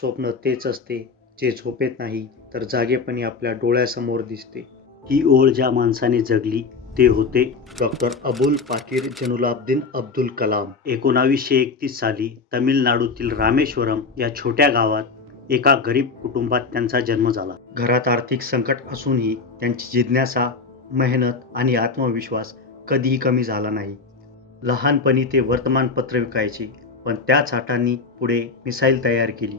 स्वप्न तेच असते जे झोपेत नाही तर जागेपणी आपल्या डोळ्यासमोर दिसते. ही ओळ ज्या माणसाने जगली ते होते डॉक्टर अबुल पाकीर जनुलाब्दीन अब्दुल कलाम. 1931 साली तमिळनाडूतील रामेश्वरम या छोट्या गावात एका गरीब कुटुंबात त्यांचा जन्म झाला. घरात आर्थिक संकट असूनही त्यांची जिज्ञासा, मेहनत आणि आत्मविश्वास कधीही कमी झाला नाही. लहानपणी ते वर्तमानपत्र विकायचे, पण त्याच हातांनी पुढे मिसाईल तयार केली.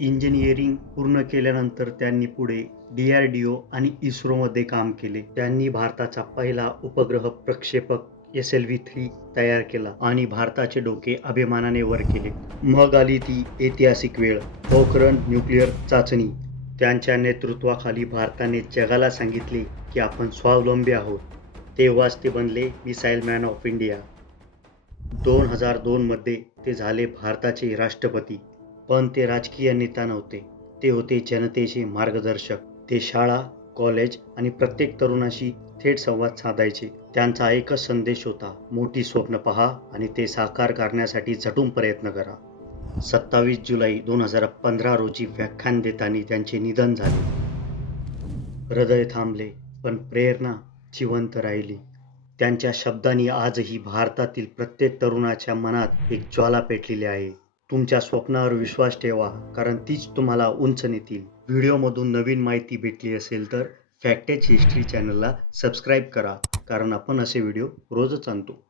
इंजिनिअरिंग पूर्ण केल्यानंतर त्यांनी पुढे DRDO आणि इस्रोमध्ये काम केले. त्यांनी भारताचा पहिला उपग्रह प्रक्षेपक SLV-3 तयार केला आणि भारताचे डोके अभिमानाने वर केले. मग आली ती ऐतिहासिक वेळ, पोखरण न्यूक्लिअर चाचणी. त्यांच्या नेतृत्वाखाली भारताने जगाला सांगितले की आपण स्वावलंबी आहोत. तेव्हाच ते बनले मिसाईल मॅन ऑफ इंडिया. 2002 मध्ये ते झाले भारताचे राष्ट्रपती. पण ते राजकीय नेता नव्हते, ते होते जनतेचे मार्गदर्शक. ते शाळा, कॉलेज आणि प्रत्येक तरुणाशी थेट संवाद साधायचे. त्यांचा एकच संदेश होता, मोठी स्वप्न पहा आणि ते साकार करण्यासाठी झटून प्रयत्न करा. 27 जुलै 2015 रोजी व्याख्यान देताना त्यांचे निधन झाले. हृदय थांबले, पण प्रेरणा जिवंत राहिली. त्यांच्या शब्दांनी आजही भारतातील प्रत्येक तरुणाच्या मनात एक ज्वाला पेटलेली आहे. तुमच्या स्वप्नावर विश्वास ठेवा, कारण तीच तुम्हाला उंच नेतील. व्हिडिओमधून नवीन माहिती भेटली असेल तर फॅक्टेच हिस्ट्री चॅनलला सबस्क्राईब करा, कारण आपण असे व्हिडिओ रोजच आणतो.